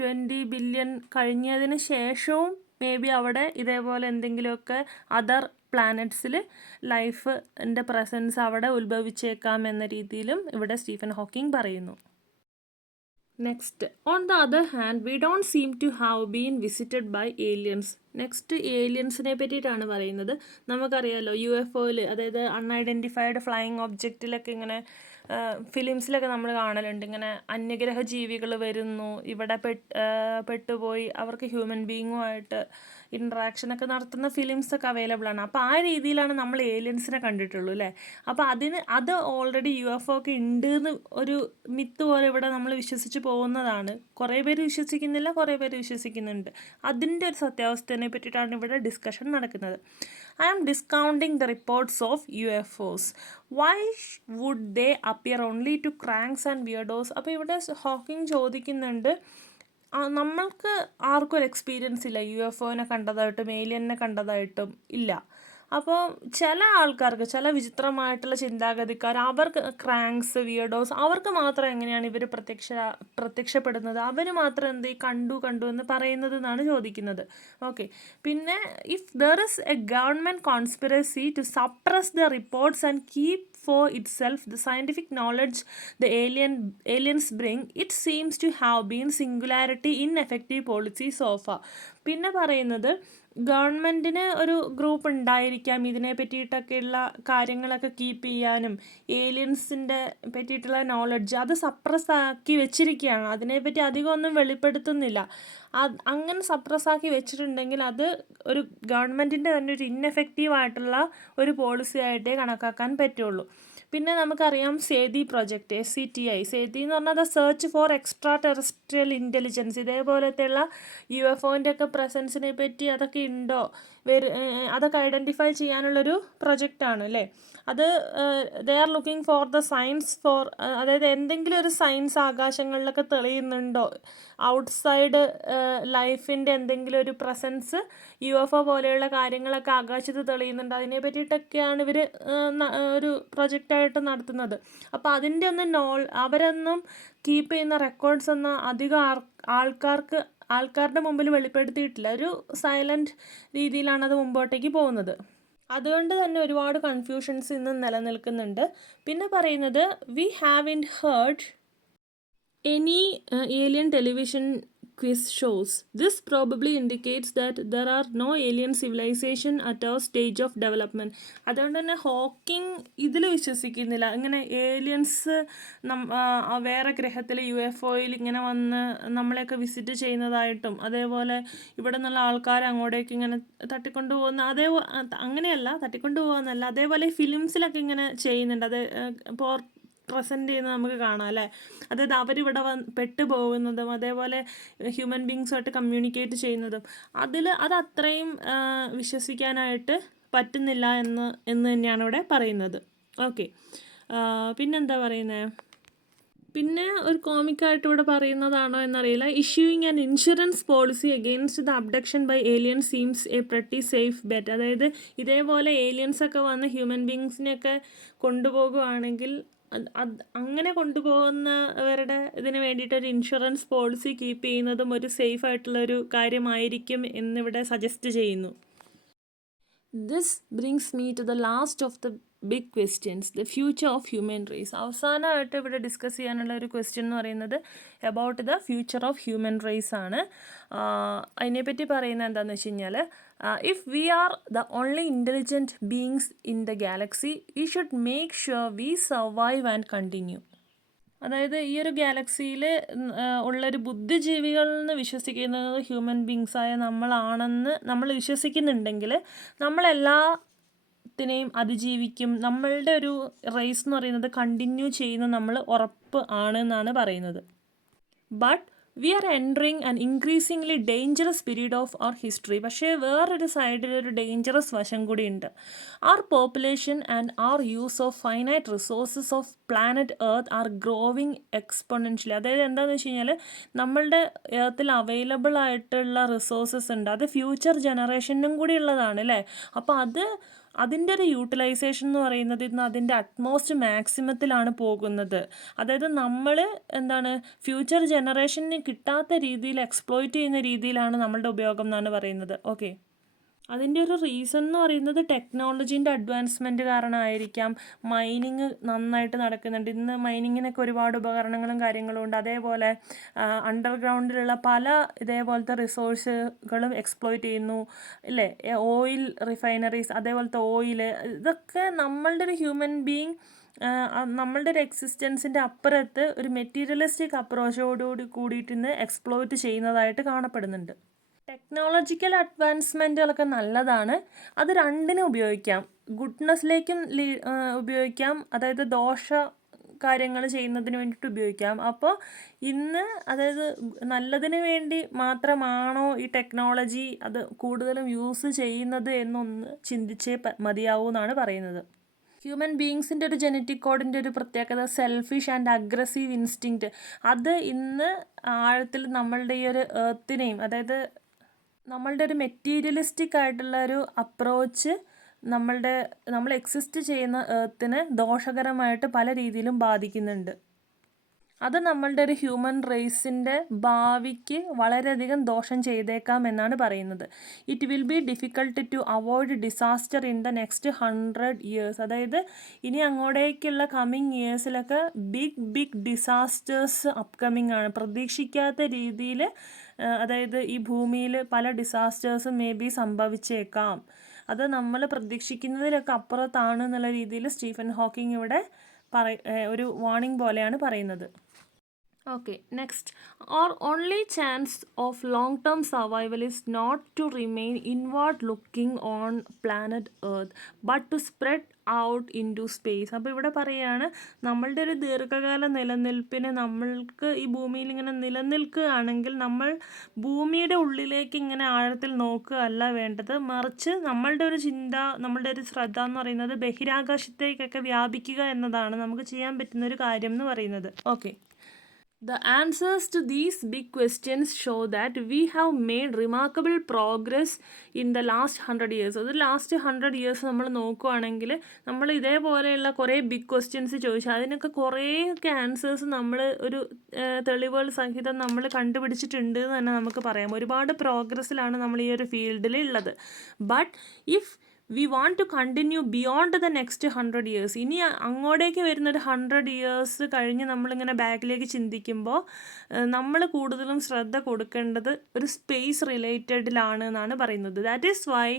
20 ബില്യൺ കഴിഞ്ഞതിന് ശേഷവും മേ ബി അവിടെ ഇതേപോലെ എന്തെങ്കിലുമൊക്കെ അതർ പ്ലാനറ്റ്സിൽ ലൈഫിൻ്റെ പ്രസൻസ് അവിടെ ഉത്ഭവിച്ചേക്കാം എന്ന രീതിയിലും ഇവിടെ സ്റ്റീഫൻ ഹോക്കിംഗ് പറയുന്നു. Next, on the other hand we don't seem to have been visited by aliens. Next ഏലിയൻസിനെ പറ്റിയിട്ടാണ് പറയുന്നത്. നമുക്കറിയാമല്ലോ UFOയിൽ, അതായത് അൺഐഡൻറ്റിഫൈഡ് ഫ്ലൈയിങ് ഒബ്ജക്റ്റിലൊക്കെ ഇങ്ങനെ ഫിലിംസിലൊക്കെ നമ്മൾ കാണലുണ്ട്, ഇങ്ങനെ അന്യഗ്രഹ ജീവികൾ വരുന്നു, ഇവിടെ പെട്ടുപോയി അവർക്ക് ഹ്യൂമൻ ബീങ്ങുമായിട്ട് ഇൻട്രാക്ഷനൊക്കെ നടത്തുന്ന ഫിലിംസൊക്കെ അവൈലബിൾ ആണ്. അപ്പോൾ ആ രീതിയിലാണ് നമ്മൾ ഏലിയൻസിനെ കണ്ടിട്ടുള്ളൂ അല്ലേ. അപ്പോൾ അത് ഓൾറെഡി UFO ഒക്കെ ഉണ്ട് എന്ന് ഒരു മിത്ത് പോലെ ഇവിടെ നമ്മൾ വിശ്വസിച്ച് പോകുന്നതാണ്. കുറേ പേര് വിശ്വസിക്കുന്നില്ല, കുറേ പേര് വിശ്വസിക്കുന്നുണ്ട്. അതിൻ്റെ ഒരു സത്യാവസ്ഥയെ പറ്റിയിട്ടാണ് ഇവിടെ ഡിസ്കഷൻ നടക്കുന്നത്. I am discounting the reports of UFOs. Why would they appear only to cranks and weirdos? അപ്പോൾ ഇവിടെ ഹോക്കിംഗ് ചോദിക്കുന്നുണ്ട്, നമ്മൾക്ക് ആർക്കും ഒരു എക്സ്പീരിയൻസ് ഇല്ല UFOനെ കണ്ടതായിട്ടും ഏലിയനെ കണ്ടതായിട്ടും ഇല്ല. അപ്പോൾ ചില ആൾക്കാർക്ക്, ചില വിചിത്രമായിട്ടുള്ള ചിന്താഗതിക്കാർ, അവർക്ക് ക്രാങ്ക്സ്, വിയർഡോസ്, അവർക്ക് മാത്രം എങ്ങനെയാണ് ഇവർ പ്രത്യക്ഷപ്പെടുന്നത്, അവർ മാത്രം എന്ത് കണ്ടു എന്ന് പറയുന്നത് എന്നാണ് ചോദിക്കുന്നത്. ഓക്കെ, പിന്നെ if there is a government conspiracy to suppress the reports and keep for itself the scientific knowledge the aliens bring, it seems to have been singularity ineffective policy so far. പിന്നെ പറയുന്നത് ഗവൺമെൻറ്റിന് ഒരു group ഉണ്ടായിരിക്കാം ഇതിനെ പറ്റിയിട്ടൊക്കെയുള്ള കാര്യങ്ങളൊക്കെ keep ചെയ്യാനും ഏലിയൻസിൻ്റെ പറ്റിയിട്ടുള്ള knowledge അത് സപ്രസ് ആക്കി വെച്ചിരിക്കുകയാണ്, അതിനെപ്പറ്റി അധികം ഒന്നും വെളിപ്പെടുത്തുന്നില്ല. അങ്ങനെ സപ്രസ്സാക്കി വെച്ചിട്ടുണ്ടെങ്കിൽ അത് ഒരു ഗവൺമെൻറ്റിൻ്റെ തന്നെ ഒരു ഇന്നെഫക്റ്റീവായിട്ടുള്ള ഒരു പോളിസി ആയിട്ടേ കണക്കാക്കാൻ പറ്റുള്ളൂ. പിന്നെ നമുക്കറിയാം സേതി പ്രൊജക്റ്റ്, SCTI, സേതി എന്ന് പറഞ്ഞാൽ the search for extra terrestrial intelligence, ഇതേപോലത്തെയുള്ള UFOൻ്റെ ഒക്കെ പ്രസൻസിനെ പറ്റി അതൊക്കെ ഉണ്ടോ അതൊക്കെ ഐഡൻറ്റിഫൈ ചെയ്യാനുള്ളൊരു പ്രൊജക്റ്റാണ് അല്ലേ. അത് they are looking for the science for, അതായത് എന്തെങ്കിലും ഒരു സയൻസ് ആകാശങ്ങളിലൊക്കെ തെളിയുന്നുണ്ടോ, ഔട്ട്സൈഡ് ലൈഫിൻ്റെ എന്തെങ്കിലും ഒരു പ്രസൻസ് UFO പോലെയുള്ള കാര്യങ്ങളൊക്കെ ആകാശത്ത് തെളിയുന്നുണ്ട്, അതിനെ പറ്റിയിട്ടൊക്കെയാണ് ഇവർ ഒരു പ്രൊജക്റ്റായിട്ട് നടത്തുന്നത്. അപ്പോൾ അതിൻ്റെ ഒന്നും അവരൊന്നും കീപ്പ് ചെയ്യുന്ന റെക്കോർഡ്സ് ഒന്നും അധികം ആൾക്കാരുടെ മുമ്പിൽ വെളിപ്പെടുത്തിയിട്ടില്ല. ഒരു സൈലൻറ്റ് രീതിയിലാണ് അത് മുമ്പോട്ടേക്ക് പോകുന്നത്. അതുകൊണ്ട് തന്നെ ഒരുപാട് കൺഫ്യൂഷൻസ് ഇന്ന് നിലനിൽക്കുന്നുണ്ട്. പിന്നെ പറയുന്നത് we haven't heard any alien television quiz shows. This probably indicates that there are no alien civilization at our stage of development. അതുകൊണ്ട് തന്നെ ഹോക്കിംഗ് ഇതിൽ വിശ്വസിക്കുന്നില്ല, ഇങ്ങനെ ഏലിയൻസ് വേറെ ഗ്രഹത്തിൽ UFOയിൽ ഇങ്ങനെ വന്ന് നമ്മളെയൊക്കെ വിസിറ്റ് ചെയ്യുന്നതായിട്ടും അതേപോലെ ഇവിടെ നിന്നുള്ള ആൾക്കാർ അങ്ങോട്ടേക്ക് ഇങ്ങനെ തട്ടിക്കൊണ്ടു പോകുന്ന അങ്ങനെയല്ല, തട്ടിക്കൊണ്ടു പോകുന്നല്ല, അതേപോലെ ഫിലിംസിലൊക്കെ ഇങ്ങനെ ചെയ്യുന്നുണ്ട്, അത് പ്രസൻറ്റ് ചെയ്യുന്നത് നമുക്ക് കാണാം അല്ലേ. അതായത് അവരിവിടെ പെട്ടുപോകുന്നതും അതേപോലെ ഹ്യൂമൻ ബീങ്സുമായിട്ട് കമ്മ്യൂണിക്കേറ്റ് ചെയ്യുന്നതും അത് അത്രയും വിശ്വസിക്കാനായിട്ട് പറ്റുന്നില്ല എന്ന് തന്നെയാണ് ഇവിടെ പറയുന്നത്. ഓക്കെ, പിന്നെന്താ പറയുന്നത്, പിന്നെ ഒരു കോമിക്കായിട്ട് ഇവിടെ പറയുന്നതാണോ എന്നറിയില്ല. Issuing an insurance policy against the abduction by alien seems a pretty safe bet. അതായത് ഇതേപോലെ ഏലിയൻസൊക്കെ വന്ന് ഹ്യൂമൻ ബീങ്സിനെയൊക്കെ കൊണ്ടുപോകുകയാണെങ്കിൽ അങ്ങനെ കൊണ്ടുപോകുന്നവരുടെ ഇതിന് വേണ്ടിയിട്ടൊരു ഇൻഷുറൻസ് പോളിസി കീപ്പ് ചെയ്യുന്നതും ഒരു സേഫ് ആയിട്ടുള്ളൊരു കാര്യമായിരിക്കും എന്നിവിടെ സജസ്റ്റ് ചെയ്യുന്നു. This brings me to the last of the big questions, the future of human race. അവസാനമായിട്ട് ഇവിടെ ഡിസ്കസ് ചെയ്യാനുള്ള ഒരു ക്വസ്റ്റ്യൻ എന്ന് പറയുന്നത് about the future of human race ആണ്. അതിനെപ്പറ്റി പറയുന്നത് എന്താണെന്ന് വെച്ച് കഴിഞ്ഞാൽ, if we are the only intelligent beings in the galaxy we should make sure we survive and continue. അതായത് ഈ ഒരു ഗാലക്സിയിൽ ഉള്ളൊരു ബുദ്ധിജീവികളിൽ നിന്ന് വിശ്വസിക്കുന്നത് ഹ്യൂമൻ ബീങ്സായ നമ്മളാണെന്ന് നമ്മൾ വിശ്വസിക്കുന്നുണ്ടെങ്കിൽ നമ്മളെല്ലാത്തിനെയും അതിജീവിക്കും, നമ്മളുടെ ഒരു റേസ് എന്ന് പറയുന്നത് കണ്ടിന്യൂ ചെയ്യുന്ന നമ്മൾ ഉറപ്പ് ആണെന്നാണ് പറയുന്നത്. But we are entering an increasingly dangerous period of our history. പക്ഷേ വേറൊരു സൈഡിൽ ഒരു ഡേഞ്ചറസ് വശം കൂടിയുണ്ട്. Our population and our use of finite resources of planet earth are growing exponentially. അതായത് എന്താണെന്ന് വെച്ച് കഴിഞ്ഞാൽ നമ്മളുടെ എർത്തിൽ അവൈലബിൾ ആയിട്ടുള്ള റിസോഴ്സസ് ഉണ്ട്, അത് ഫ്യൂച്ചർ ജനറേഷനും കൂടി ഉള്ളതാണ് അല്ലേ. അപ്പോൾ അതിൻ്റെ ഒരു യൂട്ടിലൈസേഷൻ എന്ന് പറയുന്നത് ഇന്ന് അതിൻ്റെ അറ്റ്മോസ്റ്റ് മാക്സിമത്തിലാണ് പോകുന്നത്. അതായത് നമ്മൾ ഫ്യൂച്ചർ ജനറേഷന് കിട്ടാത്ത രീതിയിൽ എക്സ്പ്ലോയിറ്റ് ചെയ്യുന്ന രീതിയിലാണ് നമ്മളുടെ ഉപയോഗം എന്നാണ് പറയുന്നത്. ഓക്കെ, അതിൻ്റെ ഒരു റീസൺ എന്ന് പറയുന്നത് ടെക്നോളജീൻ്റെ അഡ്വാൻസ്മെൻറ്റ് കാരണമായിരിക്കാം. മൈനിങ് നന്നായിട്ട് നടക്കുന്നുണ്ട് ഇന്ന്. മൈനിങ്ങിനൊക്കെ ഒരുപാട് ഉപകരണങ്ങളും കാര്യങ്ങളും ഉണ്ട്. അതേപോലെ അണ്ടർഗ്രൗണ്ടിലുള്ള പല ഇതേപോലത്തെ റിസോഴ്സുകളും എക്സ്പ്ലോയിറ്റ് ചെയ്യുന്നു അല്ലേ. ഓയിൽ റിഫൈനറീസ്, അതേപോലത്തെ ഓയിൽ, ഇതൊക്കെ നമ്മളുടെ ഒരു ഹ്യൂമൻ ബീയിങ് നമ്മളുടെ ഒരു എക്സിസ്റ്റൻസിൻ്റെ അപ്പുറത്ത് ഒരു മെറ്റീരിയലിസ്റ്റിക് അപ്രോച്ചോടുകൂടി കൂടിയിട്ട് ഇന്ന് എക്സ്പ്ലോയിറ്റ് ചെയ്യുന്നതായിട്ട് കാണപ്പെടുന്നുണ്ട്. ടെക്നോളജിക്കൽ അഡ്വാൻസ്മെൻറ്റുകളൊക്കെ നല്ലതാണ്, അത് രണ്ടിനും ഉപയോഗിക്കാം. ഗുഡ്നെസ്സിലേക്കും ഉപയോഗിക്കാം, അതായത് ദോഷ കാര്യങ്ങൾ ചെയ്യുന്നതിന് വേണ്ടിയിട്ട് ഉപയോഗിക്കാം. അപ്പോൾ ഇന്ന് അതായത് നല്ലതിന് വേണ്ടി മാത്രമാണോ ഈ ടെക്നോളജി അത് കൂടുതലും യൂസ് ചെയ്യുന്നത് എന്നൊന്ന് ചിന്തിച്ചേ മതിയാവൂ എന്നാണ് പറയുന്നത്. ഹ്യൂമൻ ബീയിങ്സിൻ്റെ ഒരു ജനറ്റിക് കോഡിൻ്റെ ഒരു പ്രത്യേകത സെൽഫിഷ് ആൻഡ് അഗ്രസീവ് ഇൻസ്റ്റിങ്ക്റ്റ്, അത് ഇന്ന് ആഴത്തിൽ നമ്മളുടെ ഈ ഒരു എർത്തിനെയും, അതായത് നമ്മളുടെ ഒരു മെറ്റീരിയലിസ്റ്റിക് ആയിട്ടുള്ള ഒരു അപ്രോച്ച് നമ്മൾ എക്സിസ്റ്റ് ചെയ്യുന്ന എർത്തിനെ ദോഷകരമായിട്ട് പല രീതിയിലും ബാധിക്കുന്നുണ്ട്. അത് നമ്മളുടെ ഒരു ഹ്യൂമൻ റേസിൻ്റെ ഭാവിക്ക് വളരെയധികം ദോഷം ചെയ്തേക്കാം എന്നാണ് പറയുന്നത്. It will be difficult to avoid disaster in the next 100 years. അതായത് ഇനി അങ്ങോട്ടേക്കുള്ള കമ്മിങ് ഇയേഴ്സിലൊക്കെ ബിഗ് ഡിസാസ്റ്റേഴ്സ് അപ്കമ്മിങ് ആണ്. പ്രതീക്ഷിക്കാത്ത രീതിയിൽ അതായത് ഈ ഭൂമിയിൽ പല ഡിസാസ്റ്റേഴ്സും മേ ബി സംഭവിച്ചേക്കാം. അത് നമ്മൾ പ്രതീക്ഷിക്കുന്നതിലൊക്കെ അപ്പുറത്താണ് എന്നുള്ള രീതിയിൽ സ്റ്റീഫൻ ഹോക്കിംഗ് ഇവിടെ ഒരു വാർണിംഗ് പോലെയാണ് പറയുന്നത്. Okay, next. Our only chance of long-term survival is not to remain inward-looking on planet Earth, but to spread out into space. അപ്പോൾ ഇവിടെ പറയുകയാണ് നമ്മളുടെ ഒരു ദീർഘകാല നിലനിൽപ്പിന് നമ്മൾക്ക് ഈ ഭൂമിയിൽ ഇങ്ങനെ നിലനിൽക്കുകയാണെങ്കിൽ നമ്മൾ ഭൂമിയുടെ ഉള്ളിലേക്ക് ഇങ്ങനെ ആഴത്തിൽ നോക്കുകയല്ല വേണ്ടത്, മറിച്ച് നമ്മളുടെ ഒരു ചിന്ത, നമ്മളുടെ ഒരു ശ്രദ്ധ എന്ന് പറയുന്നത് ബഹിരാകാശത്തേക്കൊക്കെ വ്യാപിക്കുക എന്നതാണ് നമുക്ക് ചെയ്യാൻ പറ്റുന്ന ഒരു കാര്യം എന്ന് പറയുന്നത്. Okay, the answers to these big questions show that we have made remarkable progress in the last 100 years. അത് ലാസ്റ്റ് 100 years നമ്മൾ നോക്കുകയാണെങ്കിൽ നമ്മൾ ഇതേപോലെയുള്ള കുറേ ബിഗ് ക്വസ്റ്റ്യൻസ് ചോദിച്ചാൽ അതിനൊക്കെ കുറേയൊക്കെ ആൻസേഴ്സ് നമ്മൾ ഒരു തെളിവുകൾ സഹിതം നമ്മൾ കണ്ടുപിടിച്ചിട്ടുണ്ട് എന്ന് തന്നെ നമുക്ക് പറയാം. ഒരുപാട് പ്രോഗ്രസ്സിലാണ് നമ്മൾ ഈ ഒരു ഫീൽഡിൽ ഉള്ളത്. But if we want to continue beyond the next 100 years, ഇനി അങ്ങോട്ടേക്ക് വരുന്നൊരു 100 years കഴിഞ്ഞ് നമ്മളിങ്ങനെ ബാക്കിലേക്ക് ചിന്തിക്കുമ്പോൾ നമ്മൾ കൂടുതലും ശ്രദ്ധ കൊടുക്കേണ്ടത് ഒരു സ്പേസ് റിലേറ്റഡിലാണ് എന്നാണ് പറയുന്നത്. That is why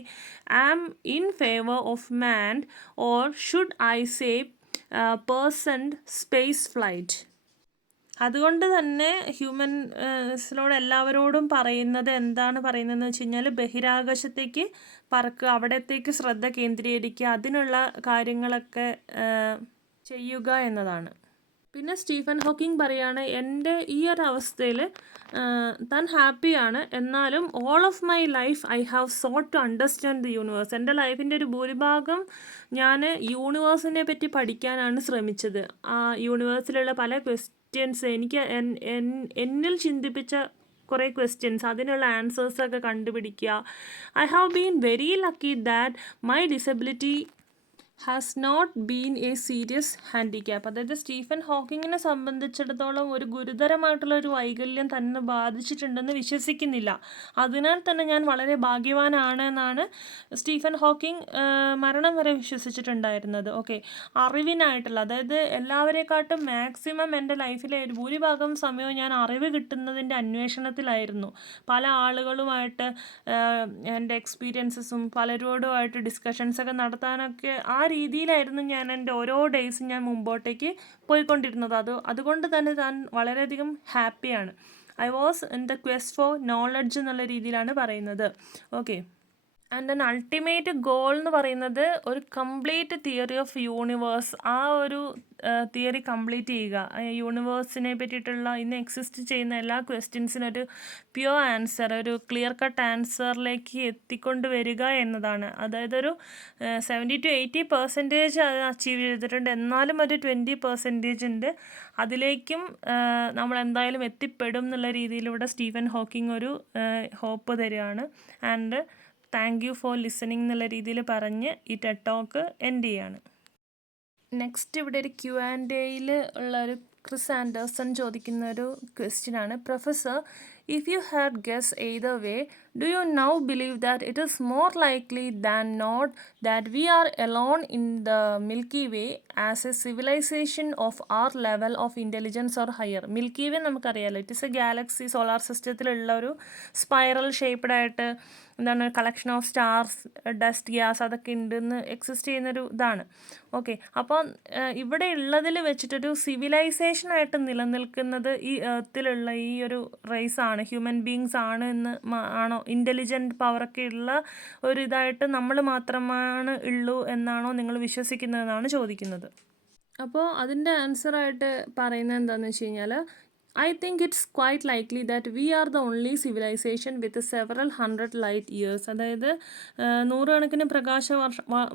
I am in favour of man, or should I say personed space flight. അതുകൊണ്ട് തന്നെ ഹ്യൂമൻസിനോട് എല്ലാവരോടും പറയുന്നത് എന്താണ് പറയുന്നതെന്ന് വെച്ച് കഴിഞ്ഞാൽ ബഹിരാകാശത്തേക്ക് പറക്കുക, അവിടത്തേക്ക് ശ്രദ്ധ കേന്ദ്രീകരിക്കുക, അതിനുള്ള കാര്യങ്ങളൊക്കെ ചെയ്യുക എന്നതാണ്. പിന്നെ സ്റ്റീഫൻ ഹോക്കിംഗ് പറയാണ് എൻ്റെ ഈ ഒരു അവസ്ഥയിൽ താൻ ഹാപ്പിയാണ്, എന്നാലും all of my life I have sought to understand the universe. എൻ്റെ ലൈഫിൻ്റെ ഒരു ഭൂരിഭാഗം ഞാൻ യൂണിവേഴ്സിനെ പറ്റി പഠിക്കാനാണ് ശ്രമിച്ചത്. ആ യൂണിവേഴ്സിലുള്ള പല ക്വസ്റ്റ്യൻസ് എനിക്ക് എന്നിൽ ചിന്തിപ്പിച്ച കുറേ ക്വസ്റ്റ്യൻസ്, അതിനുള്ള ആൻസേഴ്സൊക്കെ കണ്ടുപിടിക്കുക. I have been very lucky that my disability has not been a serious handicap. അതായത് സ്റ്റീഫൻ ഹോക്കിങ്ങിനെ സംബന്ധിച്ചിടത്തോളം ഒരു ഗുരുതരമായിട്ടുള്ള ഒരു വൈകല്യം തന്നെ ബാധിച്ചിട്ടുണ്ടെന്ന് വിശ്വസിക്കുന്നില്ല. അതിനാൽ തന്നെ ഞാൻ വളരെ ഭാഗ്യവാനാണ് എന്നാണ് സ്റ്റീഫൻ ഹോക്കിംഗ് മരണം വരെ വിശ്വസിച്ചിട്ടുണ്ടായിരുന്നത്. ഓക്കെ, അറിവിനായിട്ടുള്ള, അതായത് എല്ലാവരെക്കാട്ടും മാക്സിമം എൻ്റെ ലൈഫിലെ ഒരു ഭൂരിഭാഗം സമയവും ഞാൻ അറിവ് കിട്ടുന്നതിൻ്റെ അന്വേഷണത്തിലായിരുന്നു. പല ആളുകളുമായിട്ട് എൻ്റെ എക്സ്പീരിയൻസസും പലരോടുമായിട്ട് ഡിസ്കഷൻസൊക്കെ നടത്താനൊക്കെ ആ രീതിയിലായിരുന്നു ഞാൻ എൻ്റെ ഓരോ ഡേയ്സും ഞാൻ മുമ്പോട്ടേക്ക് പോയിക്കൊണ്ടിരുന്നത്. അതുകൊണ്ട് തന്നെ ഞാൻ വളരെയധികം ഹാപ്പിയാണ്. I was in the quest for knowledge എന്നുള്ള രീതിയിലാണ് പറയുന്നത്. Okay, and an ultimate goal എന്ന് പറയുന്നത് ഒരു കംപ്ലീറ്റ് തിയറി ഓഫ് യൂണിവേഴ്സ്, ആ ഒരു തിയറി കംപ്ലീറ്റ് ചെയ്യുക. യൂണിവേഴ്സിനെ പറ്റിയിട്ടുള്ള ഇന്ന് എക്സിസ്റ്റ് ചെയ്യുന്ന എല്ലാ ക്വസ്റ്റ്യൻസിനൊരു പ്യുവർ ആൻസർ, ഒരു ക്ലിയർ കട്ട് ആൻസറിലേക്ക് എത്തിക്കൊണ്ട് വരിക എന്നതാണ്. അതായത് ഒരു 70-80% അത് അച്ചീവ് ചെയ്തിട്ടുണ്ട്. എന്നാലും ഒരു 20% ഉണ്ട്, അതിലേക്കും നമ്മൾ എന്തായാലും എത്തിപ്പെടും എന്നുള്ള രീതിയിലൂടെ സ്റ്റീഫൻ ഹോക്കിംഗ് ഒരു ഹോപ്പ് തരികയാണ്. And thank you for listening എന്നുള്ള രീതിയിൽ പറഞ്ഞ് ഈ ടെഡ് ടോക്ക് എൻഡ് ചെയ്യാണ്. നെക്സ്റ്റ് ഇവിടെ ഒരു Q&Aയിൽ ഉള്ള ഒരു ക്രിസ് ആൻഡേഴ്സൺ ചോദിക്കുന്ന ഒരു ക്വസ്റ്റ്യൻ ആണ്. Professor, if you had guessed either way, do you now believe that it is more likely than not that we are alone in the Milky Way as a civilization of our level of intelligence or higher? Milky Way നമുക്കറിയാലോ, it is a galaxy, solar സിസ്റ്റത്തിലുള്ള ഒരു spiral shaped ആയിട്ട് എന്താണ് collection of stars, dust, gas അതൊക്കെ ഉണ്ടെന്ന് exist ചെയ്യുന്നൊരു ഇതാണ്. Okay, അപ്പോൾ ഇവിടെ ഉള്ളതിൽ വെച്ചിട്ടൊരു സിവിലൈസേഷനായിട്ട് നിലനിൽക്കുന്നത് ഈ എർത്തിലുള്ള ഈ ഒരു റേസാണ്, ഹ്യൂമൻ ബീങ്സ് ആണ് എന്ന് ആണോ, ഇൻ്റലിജൻറ്റ് പവറൊക്കെ ഉള്ള ഒരു ഇതായിട്ട് നമ്മൾ മാത്രമാണ് ഉള്ളൂ എന്നാണോ നിങ്ങൾ വിശ്വസിക്കുന്നതെന്നാണ് ചോദിക്കുന്നത്. അപ്പോൾ അതിൻ്റെ ആൻസറായിട്ട് പറയുന്നത് എന്താണെന്ന് വെച്ച് കഴിഞ്ഞാൽ, I think it's quite likely that we are the only civilization with several hundred light years. അതായത് നൂറുകണക്കിന്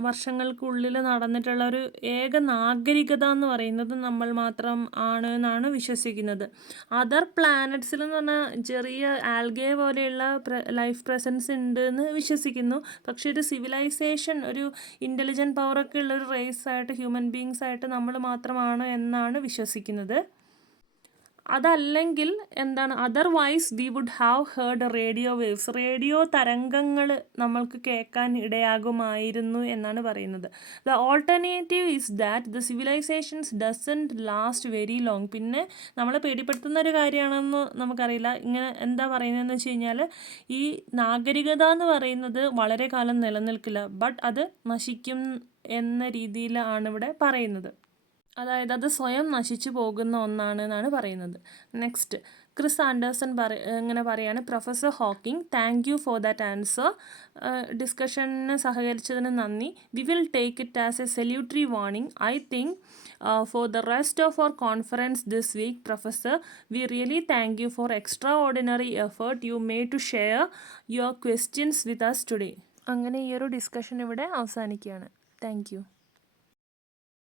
വർഷങ്ങൾക്കുള്ളിൽ നടന്നിട്ടുള്ള ഒരു ഏക നാഗരികത എന്ന് പറയുന്നത് നമ്മൾ മാത്രം ആണ് എന്നാണ് വിശ്വസിക്കുന്നത്. അതർ പ്ലാനറ്റ്സിൽ എന്ന് പറഞ്ഞാൽ ചെറിയ ആൽഗെ പോലെയുള്ള ലൈഫ് പ്രസൻസ് ഉണ്ട് എന്ന് വിശ്വസിക്കുന്നു. പക്ഷേ ഒരു സിവിലൈസേഷൻ, ഒരു ഇൻ്റലിജൻറ്റ് പവറൊക്കെ ഉള്ള ഒരു റേസായിട്ട്, ഹ്യൂമൻ ബീങ്സ് ആയിട്ട് നമ്മൾ മാത്രമാണ് എന്നാണ് വിശ്വസിക്കുന്നത്. അതല്ലെങ്കിൽ എന്താണ്, otherwise we would have heard radio waves, radio തരംഗങ്ങൾ നമ്മൾക്ക് കേൾക്കാൻ ഇടയാകുമായിരുന്നു എന്നാണ് പറയുന്നത്. The alternative is that the civilisations doesn't last very long. പിന്നെ നമ്മളെ പേടിപ്പെടുത്തുന്ന ഒരു കാര്യമാണെന്ന് നമുക്കറിയില്ല. ഇങ്ങനെ എന്താ പറയുന്നതെന്ന് വെച്ച് കഴിഞ്ഞാൽ, ഈ നാഗരികത എന്ന് പറയുന്നത് വളരെ കാലം നിലനിൽക്കില്ല, ബട്ട് അത് നശിക്കും എന്ന രീതിയിലാണ് ഇവിടെ പറയുന്നത്. അതായത് അത് സ്വയം നശിച്ചു പോകുന്ന ഒന്നാണ് എന്നാണ് പറയുന്നത്. നെക്സ്റ്റ് ക്രിസ് ആൻഡേഴ്സൺ ഇങ്ങനെ പറയാണ്, professor Hawking, thank you for that answer. ഡിസ്കഷന് സഹകരിച്ചതിന് നന്ദി. We will take it as a salutary warning. I think for the rest of our conference this week, Professor, we really thank you for extraordinary effort you made to share your questions with us today. അങ്ങനെ ഈ ഒരു discussion ഇവിടെ അവസാനിക്കുകയാണ്. Thank you.